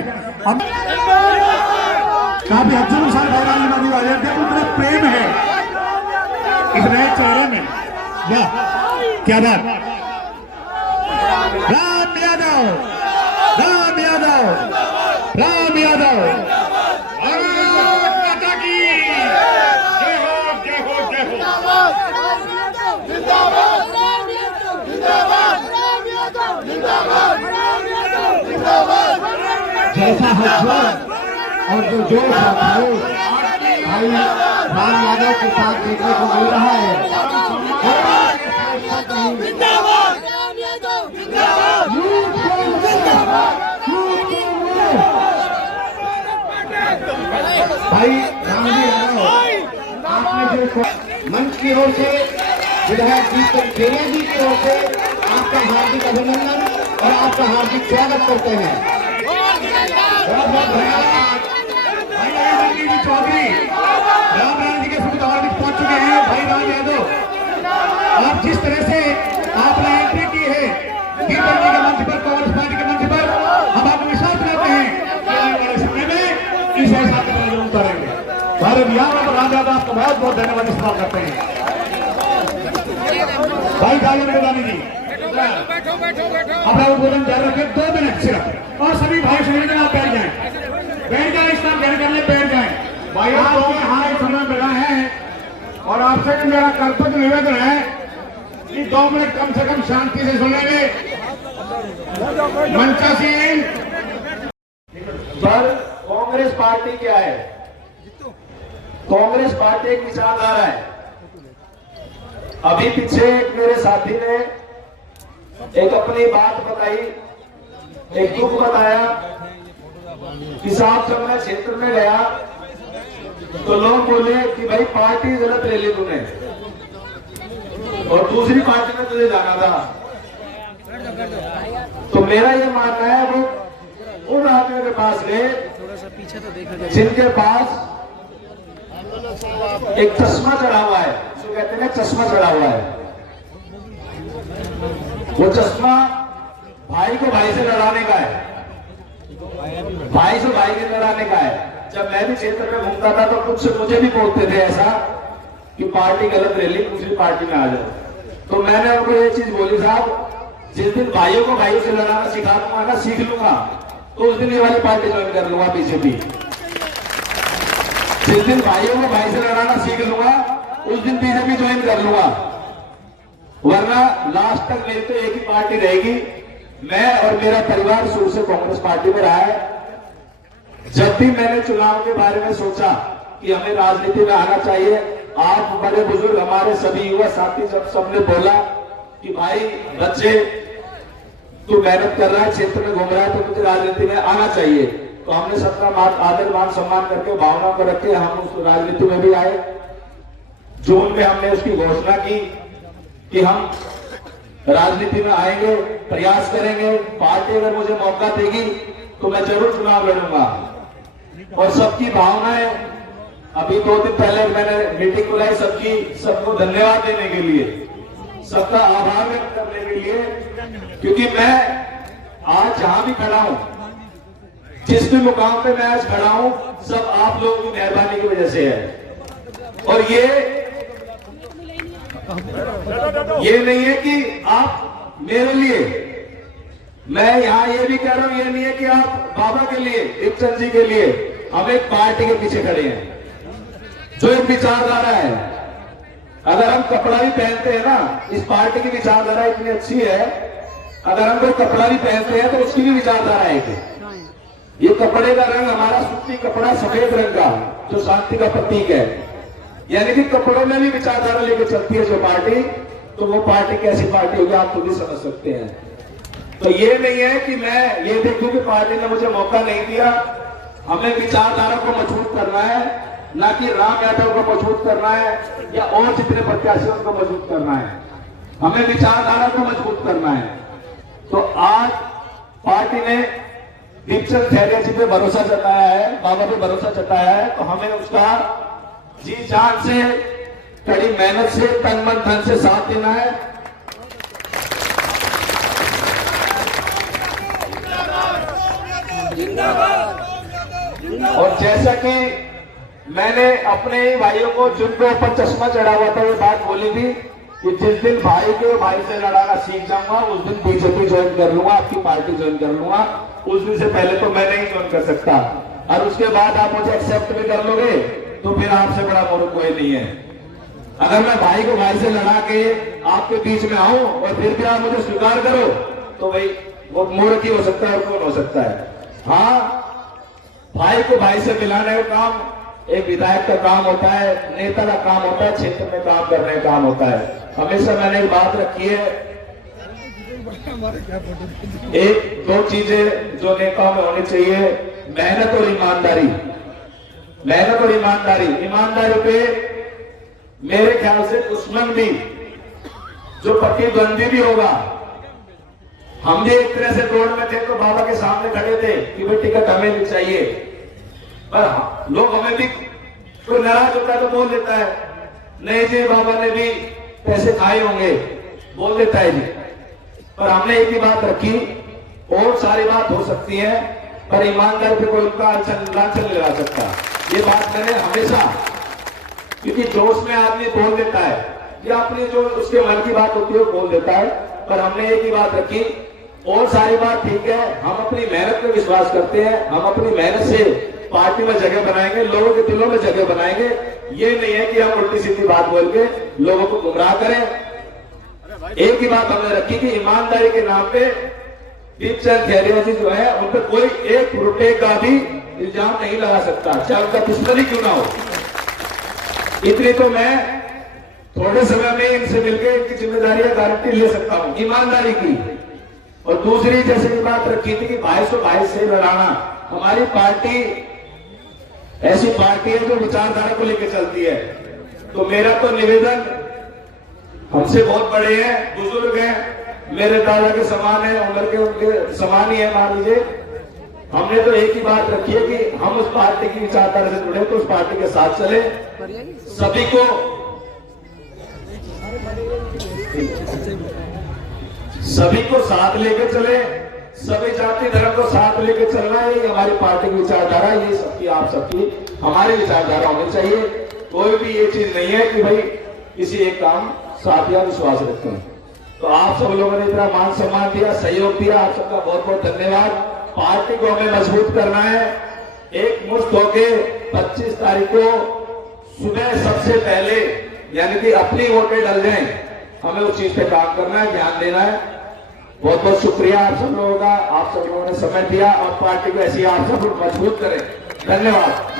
अब काफी अच्छे अनुसार भाई मोदी वाले उतने प्रेम है इस नए चेहरे में। वाह क्या बात। राम यादव, राम यादव, राम यादव, भारत माता की जय हो, जय हो, जय हो। जैसा हजूर और जो जोश भाई राम यादव के साथ देखने को मिल रहा है। भाई रामजी यादव, आपने जो मंच की ओर से विधायक दीपक खेरिया जी की ओर से आपका हार्दिक अभिनंदन और आपका हार्दिक स्वागत करते हैं। बहुत बहुत धन्यवाद। भाई रामजी जी चौधरी राम जी के सुविधाओं में पहुंच चुके हैं। भाई राम यादव, आप जिस तरह से आपने एंट्री की है दीपक जी के मंच पर, कांग्रेस पार्टी के मंच पर, हम आपको विश्वास दिलाते हैं कि आने वाले समय में इस ऐसा जरूर करेंगे। भारत यादव राम यादव आपका बहुत बहुत धन्यवाद इस्तेमाल करते हैं। भाई जावेद बेदानी जी अपना उद्बोधन जारी रखें 2 मिनट सिर्फ, और सभी भाई सभी आप बैठ जाए इस काम कर ले, बैठ जाए। भाई आपके यहाँ समय मिला है और आपसे भी मेरा कर्तव्य निवेदन है कि 2 मिनट कम से कम शांति से सुनेंगे। मंचा सिंह पर कांग्रेस पार्टी क्या है? कांग्रेस पार्टी एक विचारधारा है। अभी पीछे एक मेरे साथी ने एक अपनी बात बताई, एक दुख बताया कि साहब जब मैं क्षेत्र में गया तो लोग बोले कि भाई पार्टी गलत ले ली तूने और दूसरी पार्टी में तुझे जाना था। तो मेरा ये मानना है वो उन आदमियों के पास गए जिनके पास एक चश्मा चढ़ा हुआ है, जो कहते हैं चश्मा चढ़ा हुआ है। वो चश्मा भाई को भाई से लड़ाने का है, भाई से भाई से लड़ाने का है। जब मैं भी क्षेत्र में घूमता था तो कुछ मुझे भी बोलते थे ऐसा कि पार्टी गलत रैली दूसरी पार्टी में आ जाओ। तो मैंने उनको ये चीज बोली, साहब जिस दिन भाइयों को भाइयों से लड़ाना सिखा दूंगा ना, सीख लूंगा, तो उस दिन ये वाली पार्टी ज्वाइन कर लूंगा बीजेपी। जिस दिन भाइयों को भाई से लड़ाना सीख लूंगा उस दिन बीजेपी ज्वाइन कर लूंगा, वरना लास्ट तक मेरी तो एक ही पार्टी रहेगी। मैं और मेरा परिवार शुरू से कांग्रेस पार्टी में रहा है। जब भी मैंने चुनाव के बारे में सोचा कि हमें राजनीति में आना चाहिए, आप बड़े बुजुर्ग हमारे सभी युवा साथी जब सबने बोला कि भाई बच्चे तू मेहनत कर रहा है, क्षेत्र में घूम रहा है, तो तुझे राजनीति में आना चाहिए, तो हमने सबका आदर मान सम्मान करके भावना को रखे हम उस राजनीति में भी आए। जून में हमने उसकी घोषणा की कि हम राजनीति में आएंगे, प्रयास करेंगे, पार्टी अगर मुझे मौका देगी तो मैं जरूर चुनाव लड़ूंगा। और सबकी भावनाएं, अभी 2 दिन पहले मैंने मीटिंग बुलाई सबको धन्यवाद देने के लिए, सबका आभार व्यक्त करने के लिए, क्योंकि मैं आज जहां भी खड़ा हूं, जिस भी मुकाम पे मैं आज खड़ा हूं, सब आप लोगों की मेहरबानी की वजह से है। और ये नहीं है कि आप मेरे लिए, मैं यहां ये भी कह रहा हूं, ये नहीं है कि आप बाबा के लिए, दीपचंद जी के लिए, हम एक पार्टी के पीछे खड़े हैं जो एक विचारधारा है। अगर हम कपड़ा भी पहनते हैं ना, इस पार्टी की विचारधारा इतनी अच्छी है, अगर हम कोई कपड़ा भी पहनते हैं तो उसकी भी विचारधारा है। ये कपड़े का रंग हमारा सूती कपड़ा सफेद रंग का, जो शांति का प्रतीक है, यानी कि कपड़ों में भी विचारधारा लेकर चलती है जो पार्टी, तो वो पार्टी कैसी पार्टी होगी आप खुद ही समझ सकते हैं। तो ये नहीं है कि मैं ये देखूं कि पार्टी ने मुझे मौका नहीं दिया। हमें विचारधारा को मजबूत करना है, ना कि राम यादव को मजबूत करना है या और जितने प्रत्याशियों को मजबूत करना है। हमें विचारधारा को मजबूत करना है। तो आज पार्टी ने दीपचंद खैरिया जी पे भरोसा जताया है, बाबा पे भरोसा जताया है, तो हमें उसका जी जान से, कड़ी मेहनत से, तन मन धन से साथ देना है। और जैसा कि मैंने अपने ही भाइयों को जिनके ऊपर चश्मा चढ़ा हुआ था, ये बात बोली थी कि जिस दिन भाई के भाई से लड़ाना सीख जाऊंगा उस दिन बीजेपी ज्वाइन कर लूंगा, आपकी पार्टी ज्वाइन कर लूंगा। उस दिन से पहले तो मैं नहीं ज्वाइन कर सकता, और उसके बाद आप मुझे एक्सेप्ट भी कर लोगे तो फिर आपसे बड़ा मूर्ख कोई नहीं है। अगर मैं भाई को भाई से लड़ा के आपके बीच में आऊं और फिर भी आप मुझे स्वीकार करो तो भाई वो मूर्ख ही हो सकता है और कौन हो सकता है। हाँ, भाई को भाई से मिलाने का काम एक विधायक का काम होता है, नेता का काम होता है, क्षेत्र में काम करने का काम होता है। हमेशा मैंने एक बात रखी है, एक दो चीजें जो नेता में होनी चाहिए, मेहनत और ईमानदारी। मेहनत और ईमानदारी, ईमानदारी पे मेरे ख्याल से दुश्मन भी, जो प्रतिद्वंदी भी होगा, हम भी एक तरह से दौड़ में थे तो बाबा के सामने खड़े थे कि भाई टिकट हमें भी चाहिए, पर लोग हमें भी, कोई नाराज होता है तो बोल देता है नहीं जी बाबा ने भी पैसे खाए होंगे, बोल देता है जी। पर हमने एक ही बात रखी, और सारी बात हो सकती है पर ईमानदारी पे कोई उनका लांछन नहीं लगा सकता। ये बात मैंने हमेशा, क्योंकि जोश में आदमी बोल देता है या अपनी जो उसके मन की बात होती है वो बोल देता है, पर हमने एक ही बात रखी, और सारी बात ठीक है, हम अपनी मेहनत में विश्वास करते हैं, हम अपनी मेहनत से पार्टी में जगह बनाएंगे, लोगों के दिलों में जगह बनाएंगे। ये नहीं है कि हम उल्टी सीधी बात बोल के लोगों को गुमराह करें। एक ही बात हमने रखी कि ईमानदारी के नाम पे दीपचंद खैरिया जी जो है उन पर कोई एक रुपए का भी इल्जाम नहीं लगा सकता, चाहे उनका दुश्मनी क्यों ना हो। इतनी तो मैं थोड़े समय में इनसे मिलकर इनकी जिम्मेदारियां गारंटी ले सकता हूं, ईमानदारी की। और दूसरी जैसे की बात रखी थी कि भाई से लड़ाना, हमारी पार्टी ऐसी पार्टी है जो विचारधारा को लेकर चलती है। तो मेरा तो निवेदन, हमसे बहुत बड़े हैं, बुजुर्ग हैं, मेरे दादा के समान है, उम्र के उनके समान ही है मान लीजिए, हमने तो एक ही बात रखी है कि हम उस पार्टी की विचारधारा से जुड़े तो उस पार्टी के साथ चले, सभी को साथ लेकर चले, सभी जाति धर्म को साथ लेकर चलना, ये हमारी पार्टी की विचारधारा, ये सबकी आप सबकी हमारी विचारधारा होनी चाहिए। कोई भी ये चीज नहीं है कि भाई किसी एक काम साथ या विश्वास रखते हैं। तो आप सब लोगों ने इतना मान सम्मान दिया, सहयोग दिया, आप सबका बहुत बहुत धन्यवाद। पार्टी को हमें मजबूत करना है, एक मुश्त होके 25 तारीख को सुबह सबसे पहले, यानी कि अपनी वोटें डल जाएं, हमें उस चीज पे काम करना है, ध्यान देना है। बहुत बहुत शुक्रिया आप सब लोगों का, आप सब लोगों ने समय दिया और पार्टी को ऐसी आप सब मजबूत करें। धन्यवाद।